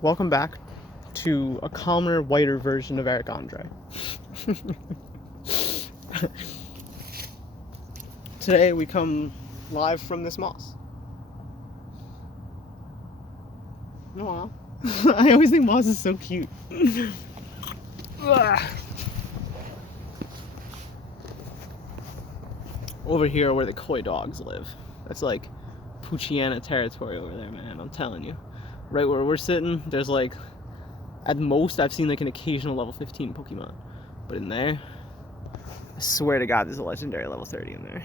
Welcome back to a calmer, whiter version of Eric Andre. Today we come live from this moss. Aww. I always think moss is so cute. Over here where the coy dogs live. That's like Poochyena territory over there, man, I'm telling you. Right where we're sitting, there's like, at most I've seen like an occasional level 15 Pokemon. But in there, I swear to God there's a legendary level 30 in there.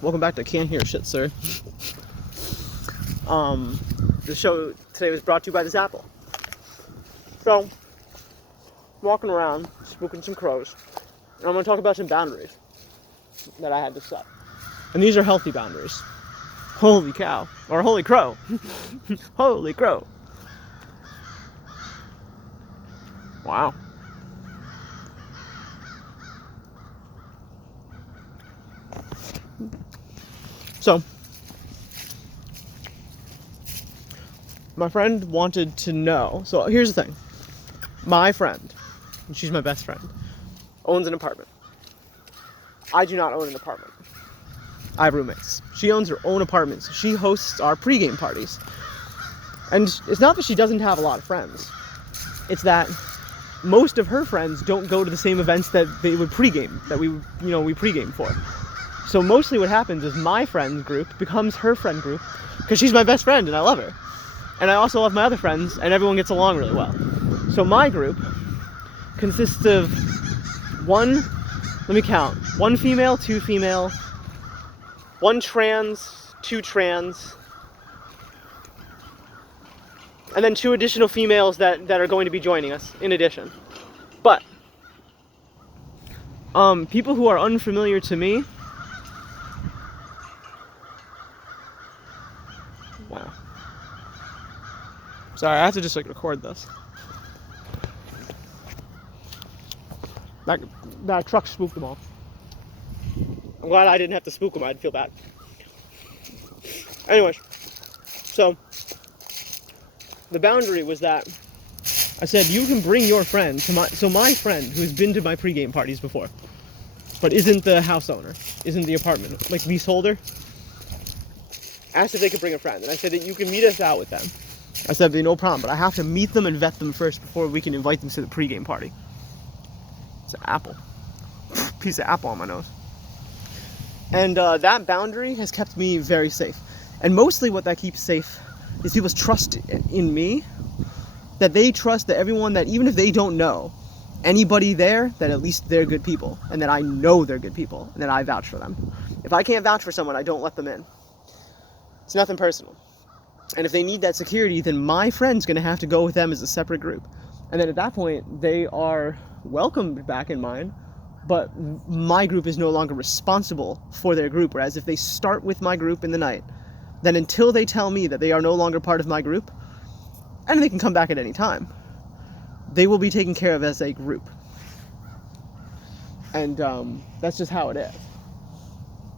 Welcome back to Can't Hear Shit, sir. The show today was brought to you by this apple. So, walking around, spooking some crows, and I'm going to talk about some boundaries that I had to set. And these are healthy boundaries. Holy cow. Or holy crow. Holy crow. Wow. So, my friend wanted to know. So here's the thing. My friend, and she's my best friend, owns an apartment. I do not own an apartment. I have roommates. She owns her own apartment, so she hosts our pregame parties. And it's not that she doesn't have a lot of friends. It's that most of her friends don't go to the same events that they would pregame, that we pregame for. So mostly what happens is my friend group becomes her friend group, because she's my best friend and I love her. And I also love my other friends, and everyone gets along really well. So my group consists of one female, two female, one trans, two trans, and then two additional females that are going to be joining us in addition. But people who are unfamiliar to me, wow. Sorry, I have to just like record this. That truck spooked them all. I'm glad I didn't have to spook them. I'd feel bad. Anyways, so the boundary was that I said you can bring your friend to my friend who's been to my pregame parties before, but isn't the house owner, isn't the apartment like leaseholder, asked if they could bring a friend, and I said that you can meet us out with them. I said, no problem, but I have to meet them and vet them first before we can invite them to the pregame party. It's an apple. Piece of apple on my nose. And that boundary has kept me very safe. And mostly what that keeps safe is people's trust in me, that they trust that everyone, that even if they don't know anybody there, that at least they're good people, and that I know they're good people, and that I vouch for them. If I can't vouch for someone, I don't let them in. It's nothing personal. And if they need that security, then my friend's going to have to go with them as a separate group. And then at that point, they are welcomed back in mine, but my group is no longer responsible for their group. Whereas if they start with my group in the night, then until they tell me that they are no longer part of my group, and they can come back at any time, they will be taken care of as a group. And that's just how it is.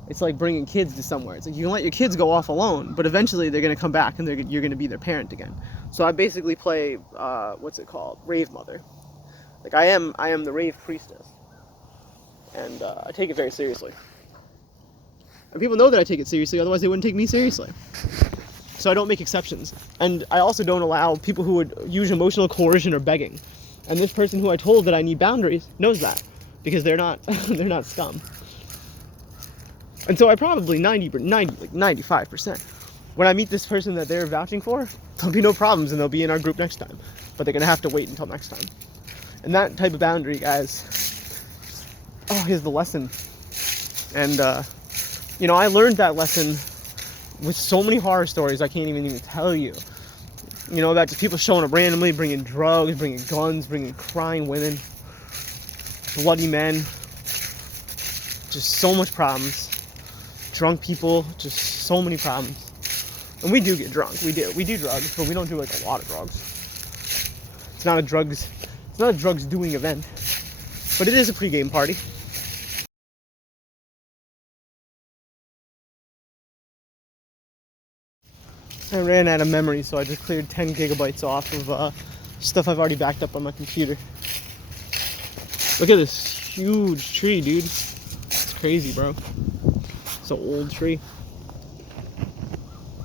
It's like bringing kids to somewhere. It's like you can let your kids go off alone, but eventually they're going to come back and you're going to be their parent again. So I basically play, Rave Mother. Like I am the Rave Priestess. And I take it very seriously. And people know that I take it seriously, otherwise they wouldn't take me seriously. So I don't make exceptions. And I also don't allow people who would use emotional coercion or begging. And this person who I told that I need boundaries knows that, because they're not they're not scum. And so I probably 95%. When I meet this person that they're vouching for, there'll be no problems and they'll be in our group next time. But they're going to have to wait until next time. And that type of boundary, guys, here's the lesson. And, I learned that lesson with so many horror stories I can't even tell you. About just people showing up randomly, bringing drugs, bringing guns, bringing crying women, bloody men. Just so much problems. Drunk people, just so many problems. And we do get drunk. We do drugs, but we don't do like a lot of drugs. It's not a drugs doing event, but it is a pregame party. I ran out of memory, so I just cleared 10 gigabytes off of stuff I've already backed up on my computer. Look at this huge tree, dude. It's crazy, bro. It's an old tree.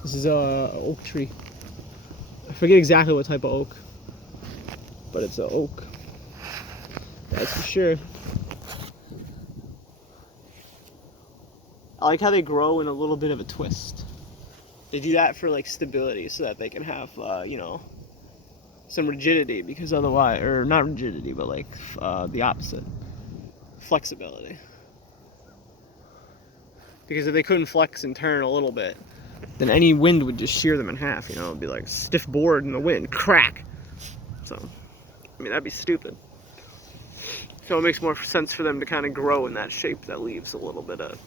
This is a oak tree. I forget exactly what type of oak, but it's an oak. That's for sure. I like how they grow in a little bit of a twist. They do that for like stability, so that they can have, you know, some rigidity, because otherwise, or not rigidity, but like the opposite, flexibility. Because if they couldn't flex and turn a little bit, then any wind would just shear them in half, you know, it'd be like stiff board in the wind, crack. So, I mean, that'd be stupid. So it makes more sense for them to kind of grow in that shape that leaves a little bit of.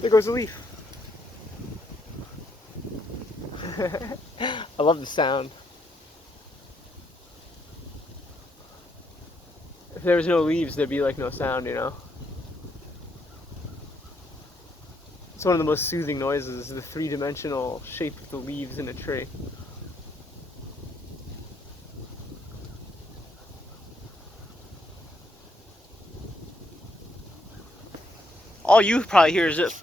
There goes a leaf. I love the sound. If there was no leaves, there'd be like no sound, you know? It's one of the most soothing noises, the three-dimensional shape of the leaves in a tree. All you probably hear is this.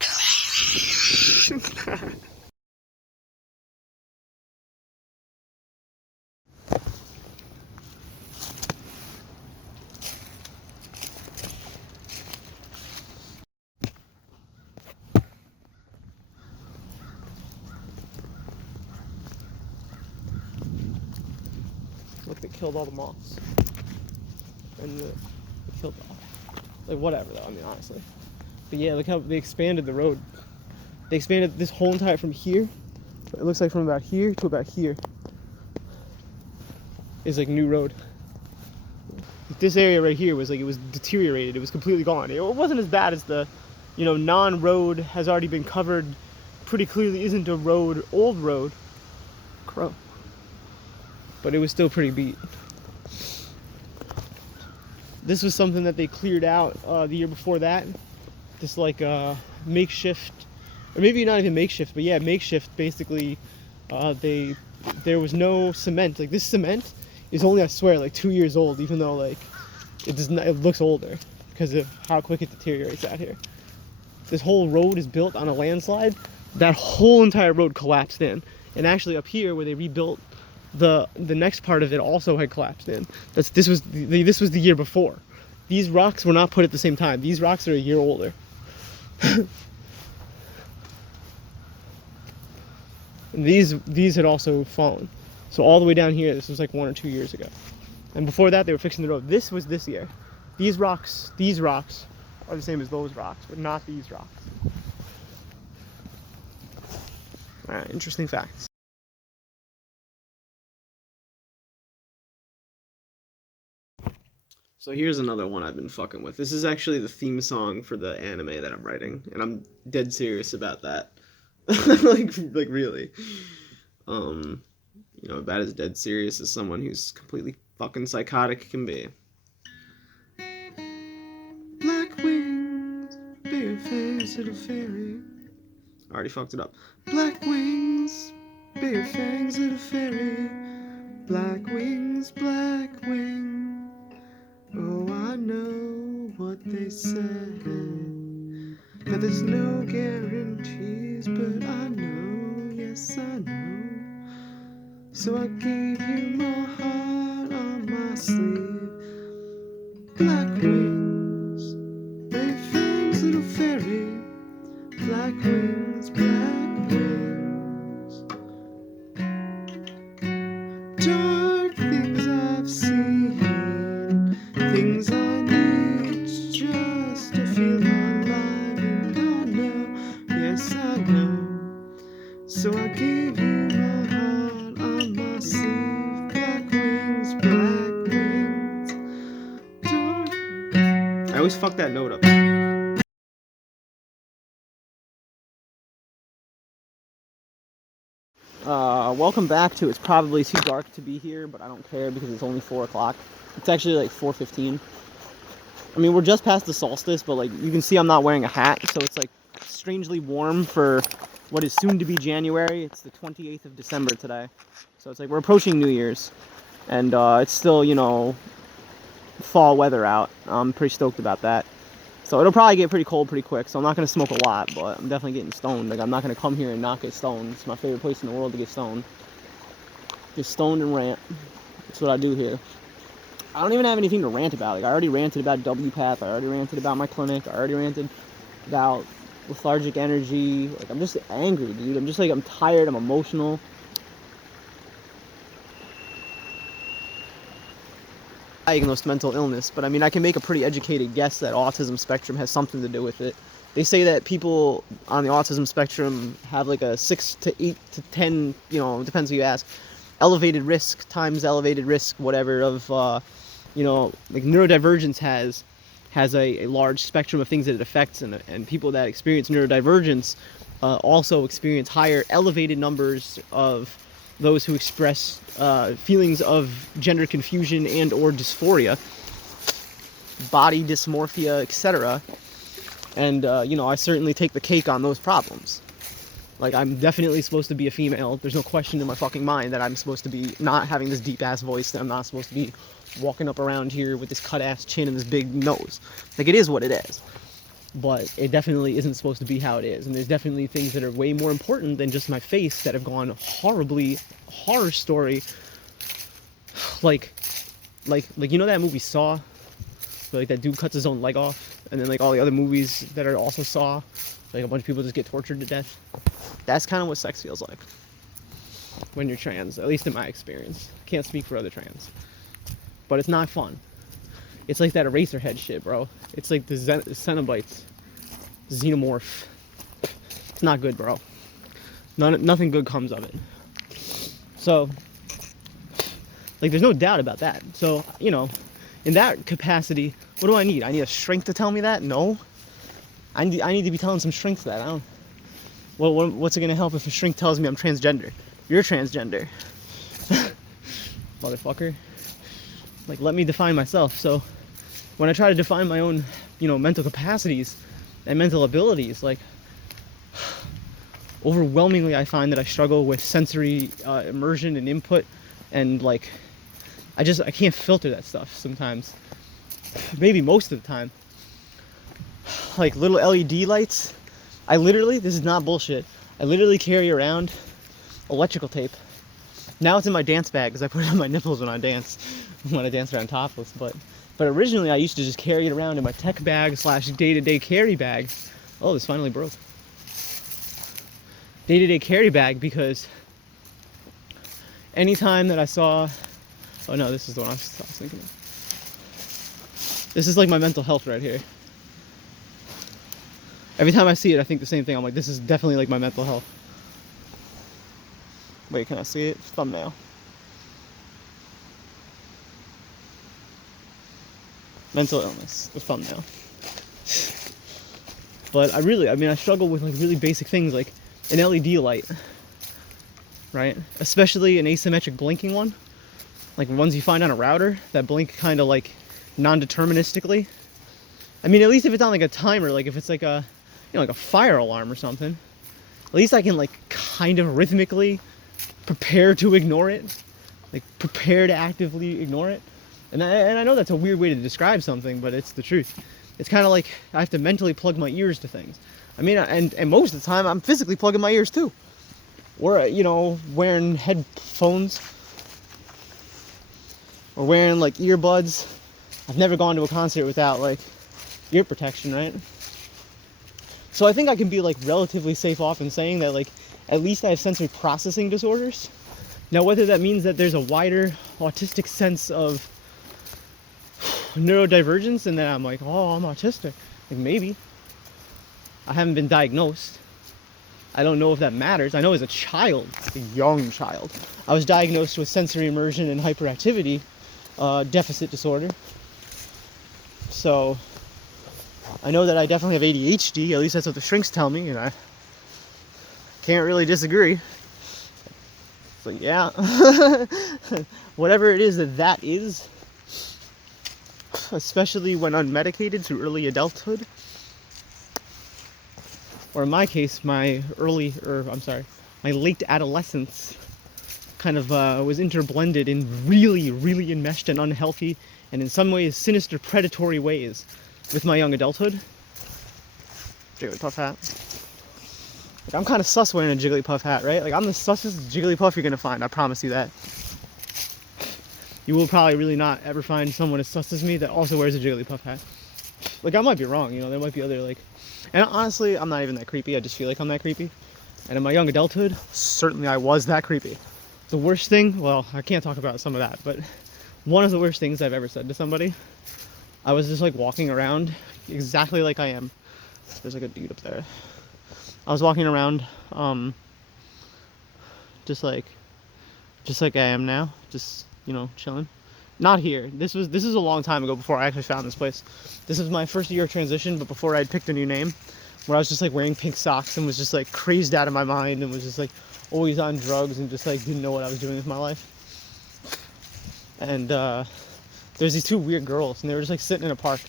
Look, they killed all the moths. And they killed like whatever though, I mean, honestly. But yeah, look how they expanded the road. They expanded this whole entire, from here, it looks like from about here to about here is like new road. This area right here was like, it was deteriorated, it was completely gone. It wasn't as bad as the, you know, non-road has already been covered, pretty clearly isn't a road, old road. Crow. But it was still pretty beat. This was something that they cleared out the year before that. This like makeshift, or maybe not even makeshift, but yeah, makeshift. Basically, there was no cement. Like this cement is only, I swear, like 2 years old, even though like it does not, it looks older because of how quick it deteriorates out here. This whole road is built on a landslide. That whole entire road collapsed in, and actually up here where they rebuilt, the next part of it also had collapsed in. This was the year before. These rocks were not put at the same time. These rocks are a year older. And these had also fallen. So all the way down here, this was like 1 or 2 years ago. And before that, they were fixing the road. This was this year. These rocks are the same as those rocks, but not these rocks. All right, interesting facts. So here's another one I've been fucking with. This is actually the theme song for the anime that I'm writing, and I'm dead serious about that. like really. You know, about as dead serious as someone who's completely fucking psychotic can be. Black wings, bare fangs, little fairy. I already fucked it up. Black wings, bare fangs, little fairy. Black wings, black wings. Oh, I know what they said, that there's no guarantees, but I know, yes I know. So I gave you my heart on my sleeve. Black wings, bare fangs, little fairy. Black wings, black wings. Dark things I've seen, things I need just to feel alive. And I know, yes I know. So I gave you my heart on my sleeve. Black wings, black wings. Dark. I always fuck that note up. Welcome back to It's Probably Too Dark to Be Here, but I don't care because it's only 4 o'clock. It's actually like 4:15. I mean, we're just past the solstice, but like you can see I'm not wearing a hat, so it's like strangely warm for what is soon to be January. It's the 28th of December today. So it's like we're approaching New Year's, and it's still, you know, fall weather out. I'm pretty stoked about that. So it'll probably get pretty cold pretty quick, so I'm not going to smoke a lot, but I'm definitely getting stoned. Like, I'm not going to come here and not get stoned. It's my favorite place in the world to get stoned. Get stoned and rant. That's what I do here. I don't even have anything to rant about. Like, I already ranted about WPATH. I already ranted about my clinic. I already ranted about lethargic energy. Like, I'm just angry, dude. I'm just like, I'm tired. I'm emotional. Diagnosed mental illness, but I mean, I can make a pretty educated guess that autism spectrum has something to do with it. They say that people on the autism spectrum have like a 6 to 8 to 10, you know, depends who you ask, elevated risk times elevated risk, whatever, of, you know, like neurodivergence has a large spectrum of things that it affects, and people that experience neurodivergence also experience higher elevated numbers of those who express feelings of gender confusion and or dysphoria, body dysmorphia, etc. And, you know, I certainly take the cake on those problems. Like, I'm definitely supposed to be a female. There's no question in my fucking mind that I'm supposed to be not having this deep-ass voice, that I'm not supposed to be walking up around here with this cut-ass chin and this big nose. Like, it is what it is. But it definitely isn't supposed to be how it is. And there's definitely things that are way more important than just my face that have gone horribly, horror story. Like, you know that movie Saw? Where, like, that dude cuts his own leg off? And then, like, all the other movies that are also Saw, like, a bunch of people just get tortured to death. That's kind of what sex feels like when you're trans, at least in my experience. Can't speak for other trans. But it's not fun. It's like that Eraserhead shit, bro. It's like the Cenobites. Xenomorph. It's not good, bro. Nothing good comes of it. So, like, there's no doubt about that. So, you know, in that capacity, what do I need? I need a shrink to tell me that? No. I need to be telling some shrinks that. I don't. Well, what's it gonna help if a shrink tells me I'm transgender? You're transgender. Motherfucker. Like, let me define myself. So, when I try to define my own, you know, mental capacities and mental abilities, like, overwhelmingly I find that I struggle with sensory immersion and input, and, like, I can't filter that stuff sometimes. Maybe most of the time. Like, little LED lights. This is not bullshit, I literally carry around electrical tape. Now it's in my dance bag because I put it on my nipples when I dance around topless, but originally I used to just carry it around in my tech bag / day-to-day carry bag. Oh, this finally broke. Day-to-day carry bag, because anytime that I saw, oh no, this is the one I was thinking of. This is like my mental health right here. Every time I see it, I think the same thing. I'm like, this is definitely like my mental health. Wait, can I see it? Thumbnail. Mental illness, the thumbnail. But I struggle with, like, really basic things, like an LED light, right? Especially an asymmetric blinking one, like ones you find on a router that blink kind of like non-deterministically. I mean, at least if it's on like a timer, like if it's like a, you know, like a fire alarm or something, at least I can, like, kind of rhythmically prepare to ignore it, like prepare to actively ignore it. And I know that's a weird way to describe something, but it's the truth. It's kind of like I have to mentally plug my ears to things. I mean, and most of the time I'm physically plugging my ears too, or, you know, wearing headphones or wearing, like, earbuds. I've never gone to a concert without, like, ear protection, right? So I think I can be, like, relatively safe off in saying that, like, at least I have sensory processing disorders. Now, whether that means that there's a wider autistic sense of neurodivergence and that I'm like, oh, I'm autistic, like, maybe. I haven't been diagnosed. I don't know if that matters. I know as a child, a young child, I was diagnosed with sensory immersion and hyperactivity deficit disorder. So I know that I definitely have ADHD, at least that's what the shrinks tell me, and I can't really disagree. So yeah, whatever it is that is, life, especially when unmedicated through early adulthood. Or in my case, my late adolescence kind of was interblended in really, really enmeshed and unhealthy, and in some ways sinister, predatory ways with my young adulthood. Jigglypuff hat. Like, I'm kind of sus wearing a Jigglypuff hat, right? Like, I'm the sussest Jigglypuff you're gonna find, I promise you that. You will probably really not ever find someone as sus as me that also wears a Jigglypuff hat. Like, I might be wrong, you know, there might be other, like... And honestly, I'm not even that creepy, I just feel like I'm that creepy. And in my young adulthood, certainly I was that creepy. The worst thing, well, I can't talk about some of that, but one of the worst things I've ever said to somebody, I was just like walking around exactly like I am. There's like a dude up there. I was walking around, just like I am now, just, you know, chilling. Not here. This is a long time ago before I actually found this place. This was my first year of transition, but before I'd picked a new name, where I was just like wearing pink socks and was just like crazed out of my mind and was just like always on drugs and just like didn't know what I was doing with my life. And there's these two weird girls and they were just like sitting in a park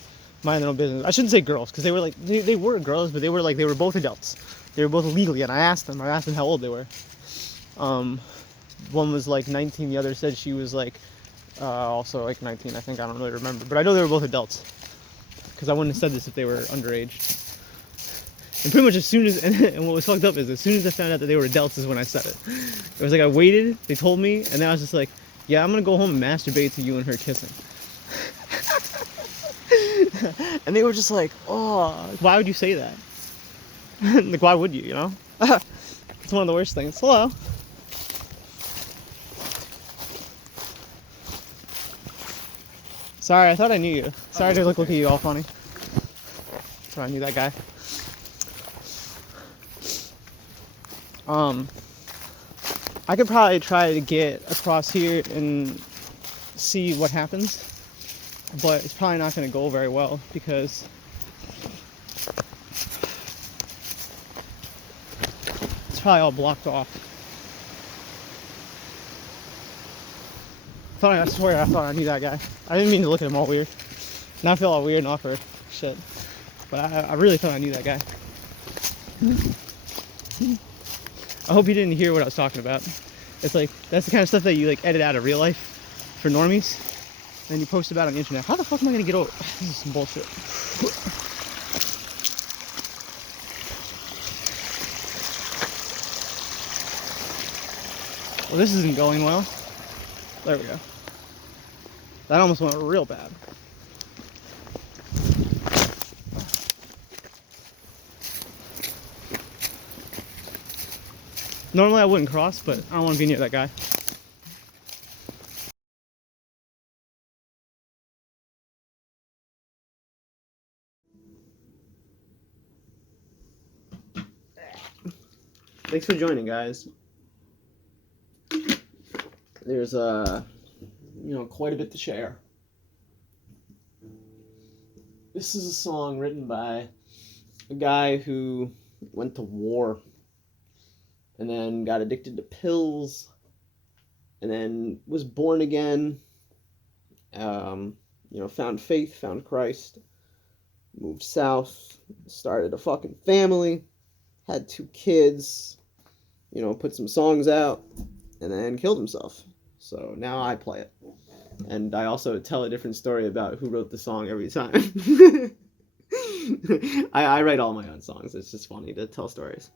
minding their own business. I shouldn't say girls because they were like they were girls, but they were both adults. They were both legally, and I asked them how old they were. One was like 19, the other said she was like also like 19, I think. I don't really remember, but I know they were both adults because I wouldn't have said this if they were underage. And pretty much as soon as, and what was fucked up is as soon as I found out that they were adults is when I said it. It was like I waited, they told me, and then I was just like, yeah, I'm gonna go home and masturbate to you and her kissing. And they were just like, oh, why would you say that? Like, why would you, you know? It's one of the worst things. Hello. Sorry, I thought I knew you. Sorry to look at you all funny. Thought I knew that guy. I could probably try to get across here and see what happens, but it's probably not going to go very well because it's probably all blocked off. I swear I thought I knew that guy. I didn't mean to look at him all weird. Now I feel all weird and awkward. Shit. But I really thought I knew that guy. I hope you didn't hear what I was talking about. It's like, that's the kind of stuff that you like edit out of real life for normies, and then you post about on the internet. How the fuck am I gonna get over? This is some bullshit. Well, this isn't going well. There we go. That almost went real bad. Normally I wouldn't cross, but I don't want to be near that guy. Thanks for joining, guys. There's quite a bit to share. This is a song written by a guy who went to war and then got addicted to pills and then was born again, found faith, found Christ, moved south, started a fucking family, had 2 kids, put some songs out, and then killed himself. So now I play it. And I also tell a different story about who wrote the song every time. I write all my own songs. It's just funny to tell stories.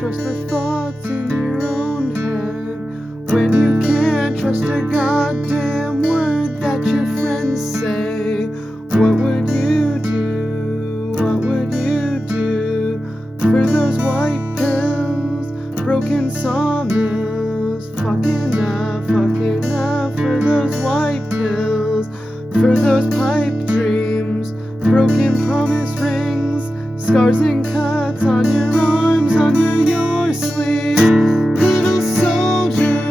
Trust the thoughts in your own head. When you can't trust a goddamn word that your friends say, what would you do? What would you do for those white pills, broken sawmills? Fucking up for those white pills, for those pipe dreams, broken promise rings, scars and cuts on your arms, under your sleeves. Little soldier,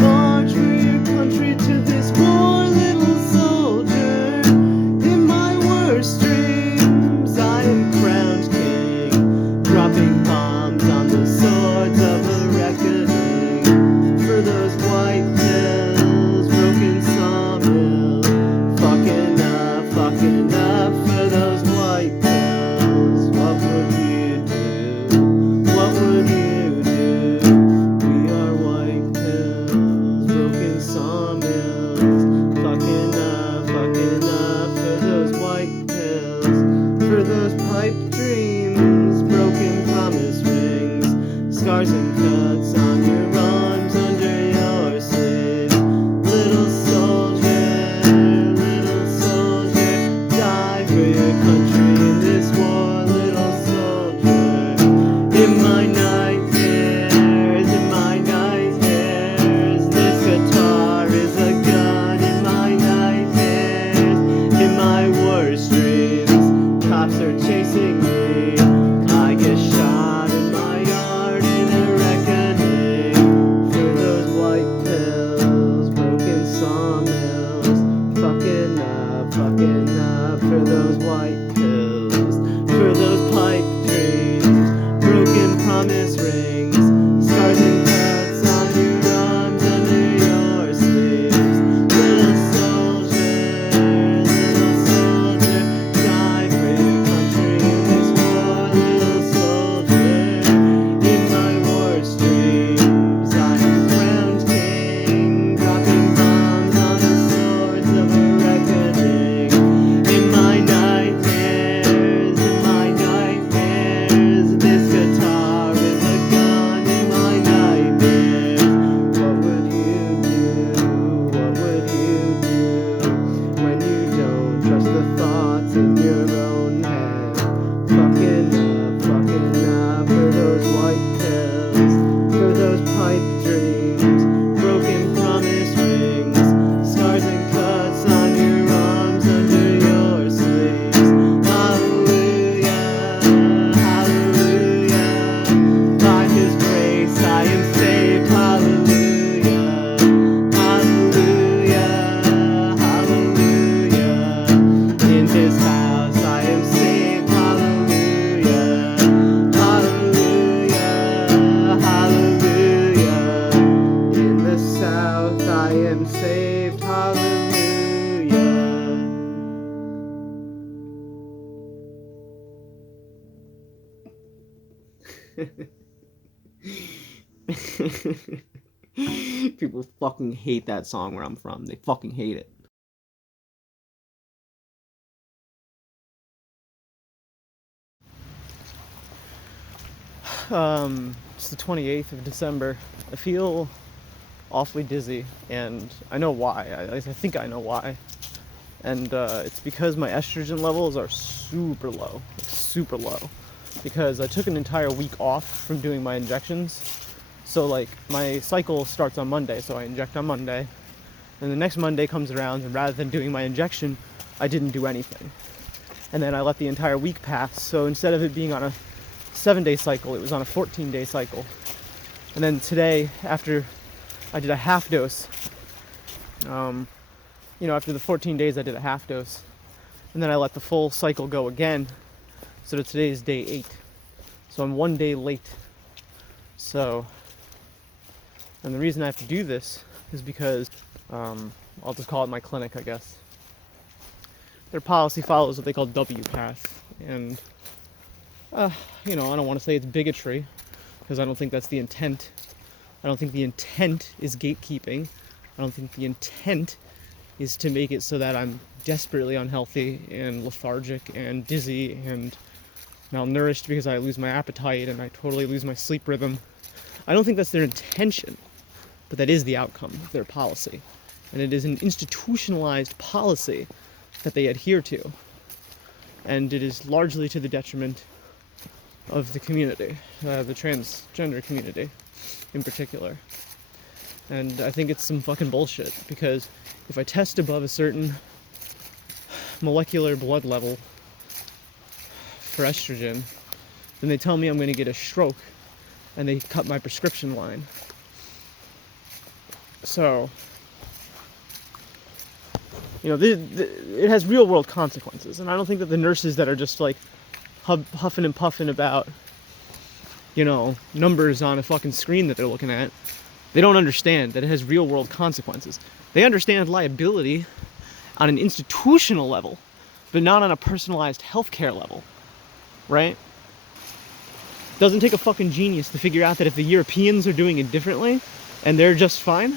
march for your country to this war. Little soldier, in my worst dreams, I am crowned king, dropping bombs on the swords of a reckoning. For those white pills, broken sawmill, fucking up for those white pills. What would you do? What would you do? We are white pills, broken sawmills, fucking up for those white pills, for those pipe dreams, broken promise rings, scars and cuts on your arms, under your sleeves. Little soldier, die for your country in this war. Little soldier, in my nightmares, this guitar is a gun. In my nightmares, in my worst dreams, cops are chasing me. I get shot in my yard in a reckoning. For those white pills, broken sawmills, fucking up for those white pills, for those pipe dreams, broken promise rings, scars and cuts on your arms, under your sleeves. Little soldier, die for your country in this war. Little soldier, in my worst dreams, I am crowned king, dropping bombs on the swords of a reckoning. In my nightmares, this guitar is a gun. In my nightmares, what would you do? What would you do when you don't trust the thoughts in your own head? Fucking up for those white pills, for those pipe dreams, broken promise rings, scars and cuts on your arms, under your sleeves. Hallelujah, hallelujah, by His grace I am saved. Hallelujah, hallelujah, hallelujah, in His house I am saved. Hallelujah, hallelujah, hallelujah, in the South I am saved. Hallelujah. People fucking hate that song where I'm from. They fucking hate it. It's the 28th of December. I feel awfully dizzy, and I know why. I think I know why. And it's because my estrogen levels are super low. Super low. Because I took an entire week off from doing my injections. So, like, my cycle starts on Monday, so I inject on Monday. And the next Monday comes around, and rather than doing my injection, I didn't do anything. And then I let the entire week pass, so instead of it being on a 7-day cycle, it was on a 14-day cycle. And then today, after I did a half dose, after the 14 days I did a half dose, and then I let the full cycle go again, so that today is day 8. So I'm 1 day late. So, and the reason I have to do this is because, I'll just call it my clinic, I guess. Their policy follows what they call WPATH, and, I don't want to say it's bigotry, because I don't think that's the intent. I don't think the intent is gatekeeping. I don't think the intent is to make it so that I'm desperately unhealthy and lethargic and dizzy and malnourished because I lose my appetite and I totally lose my sleep rhythm. I don't think that's their intention, but that is the outcome of their policy. And it is an institutionalized policy that they adhere to. And it is largely to the detriment of the community, the transgender community in particular. And I think it's some fucking bullshit, because if I test above a certain molecular blood level for estrogen, then they tell me I'm going to get a stroke, and they cut my prescription line. So, you know, it has real world consequences, and I don't think that the nurses that are just like huffing and puffing about, you know, numbers on a fucking screen that they're looking at, they don't understand that it has real world consequences. They understand liability on an institutional level, but not on a personalized healthcare level, right? Doesn't take a fucking genius to figure out that if the Europeans are doing it differently and they're just fine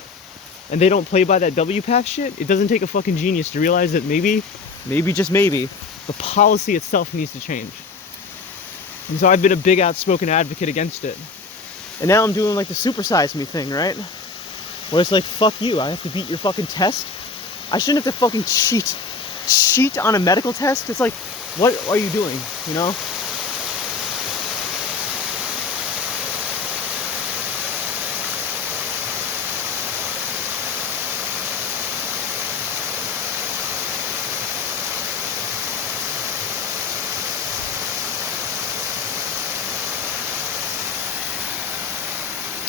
and they don't play by that WPATH shit, it doesn't take a fucking genius to realize that maybe just maybe, the policy itself needs to change. And so I've been a big outspoken advocate against it. And now I'm doing like the supersize me thing, right? Where it's like, fuck you, I have to beat your fucking test. I shouldn't have to fucking cheat on a medical test. It's like, what are you doing, you know?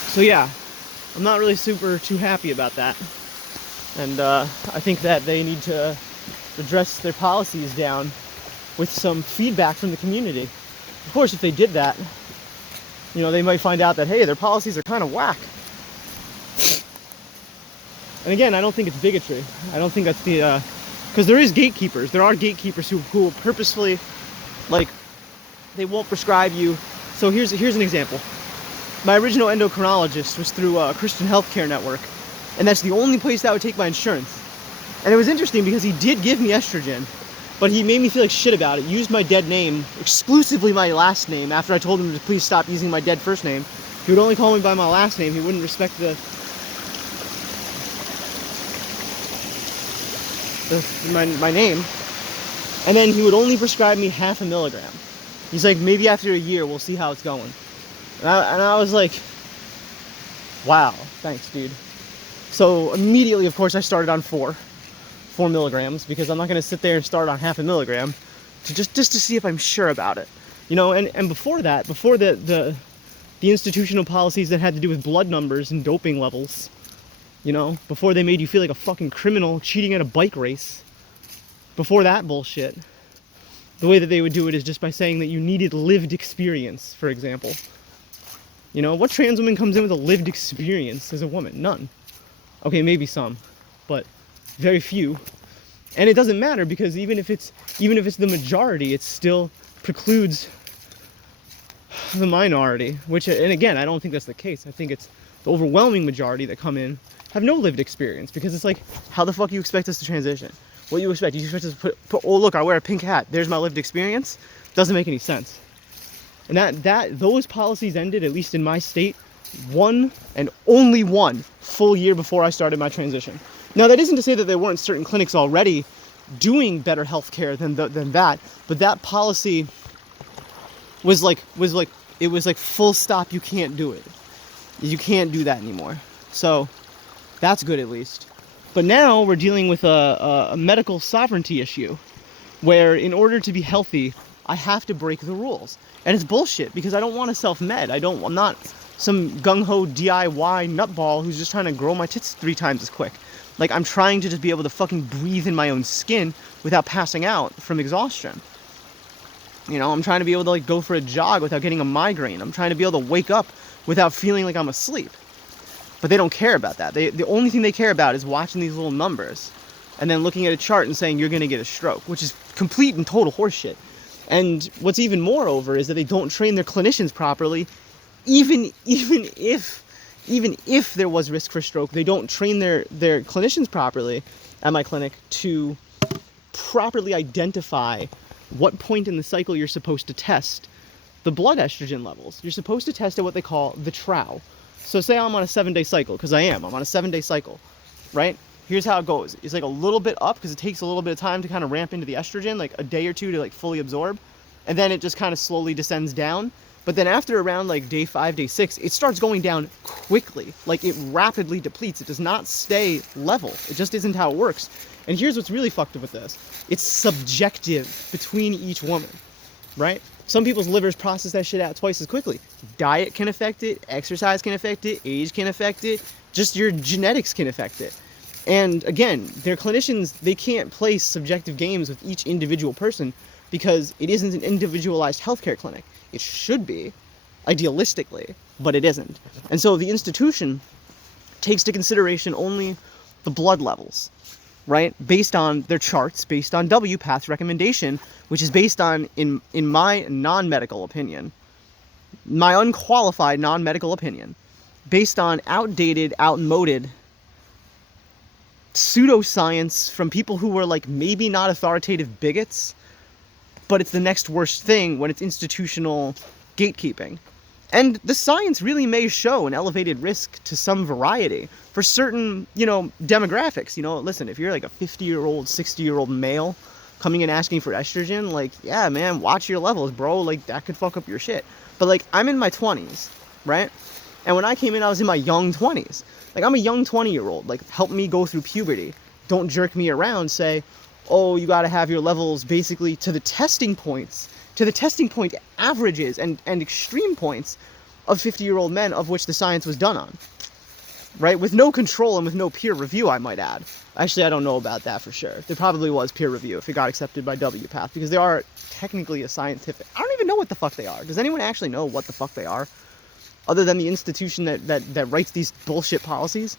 So yeah, I'm not really too happy about that. And I think that they need to address their policies down with some feedback from the community. Of course, if they did that, you know, they might find out that, hey, their policies are kind of whack. And again, I don't think it's bigotry. I don't think that's the, because there is gatekeepers. There are gatekeepers who will purposefully, like, they won't prescribe you. So here's an example. My original endocrinologist was through Christian Healthcare Network, and that's the only place that would take my insurance. And it was interesting because he did give me estrogen, but he made me feel like shit about it, used my dead name, exclusively my last name, after I told him to please stop using my dead first name. He would only call me by my last name. He wouldn't respect my name. And then he would only prescribe me 0.5 milligram. He's like, maybe after a year we'll see how it's going. And I was like, wow, thanks, dude. So immediately, of course, I started on 4 milligrams, because I'm not going to sit there and start on 0.5 milligram to just to see if I'm sure about it, you know. And before that, before the institutional policies that had to do with blood numbers and doping levels, you know, before they made you feel like a fucking criminal cheating at a bike race, before that bullshit, the way that they would do it is just by saying that you needed lived experience, for example. You know, what trans woman comes in with a lived experience as a woman? None. Okay, maybe some, but very few. And it doesn't matter, because even if it's the majority, it still precludes the minority, which, and again, I don't think that's the case. I think it's the overwhelming majority that come in have no lived experience, because it's like, how the fuck you expect us to transition? What you expect? You expect us to put oh look, I wear a pink hat, there's my lived experience? Doesn't make any sense. And those policies ended, at least in my state, 1 and only 1 full year before I started my transition. Now, that isn't to say that there weren't certain clinics already doing better healthcare than that, but that policy was like full stop. You can't do it. You can't do that anymore. So that's good, at least. But now we're dealing with a medical sovereignty issue, where in order to be healthy, I have to break the rules. And it's bullshit, because I don't want to self-med. I'm not some gung-ho DIY nutball who's just trying to grow my tits 3 times as quick. Like, I'm trying to just be able to fucking breathe in my own skin without passing out from exhaustion. You know, I'm trying to be able to, like, go for a jog without getting a migraine. I'm trying to be able to wake up without feeling like I'm asleep. But they don't care about that. The only thing they care about is watching these little numbers and then looking at a chart and saying you're going to get a stroke, which is complete and total horseshit. And what's even moreover is that they don't train their clinicians properly. Even if there was risk for stroke, they don't train their clinicians properly at my clinic to properly identify what point in the cycle you're supposed to test the blood estrogen levels. You're supposed to test at what they call the trough. So say I'm on a 7-day cycle, because I'm on a 7-day cycle, right? Here's how it goes. It's like a little bit up because it takes a little bit of time to kind of ramp into the estrogen, like a day or two to like fully absorb. And then it just kind of slowly descends down. But then after around like day 5, day 6, it starts going down quickly. Like it rapidly depletes. It does not stay level. It just isn't how it works. And here's what's really fucked up with this. It's subjective between each woman, right? Some people's livers process that shit out twice as quickly. Diet can affect it, exercise can affect it, age can affect it, just your genetics can affect it. And again, their clinicians, they can't play subjective games with each individual person because it isn't an individualized healthcare clinic. It should be, idealistically, but it isn't. And so the institution takes into consideration only the blood levels, right? Based on their charts, based on WPATH's recommendation, which is based on, in my non-medical opinion, my unqualified non-medical opinion, based on outdated, outmoded pseudoscience from people who were like maybe not authoritative bigots, but it's the next worst thing when it's institutional gatekeeping. And the science really may show an elevated risk to some variety for certain, demographics. Listen, if you're like a 50-year-old, 60-year-old male coming in asking for estrogen, like, yeah, man, watch your levels, bro. Like, that could fuck up your shit. But like, I'm in my 20s, right? And when I came in, I was in my young 20s. Like, I'm a young 20-year-old. Like, help me go through puberty. Don't jerk me around, say, oh, you got to have your levels basically to the testing points, to the testing point averages and extreme points of 50-year-old men, of which the science was done on, right? With no control and with no peer review, I might add. Actually, I don't know about that for sure. There probably was peer review if it got accepted by WPATH, because they are technically a scientific... I don't even know what the fuck they are. Does anyone actually know what the fuck they are? Other than the institution that writes these bullshit policies?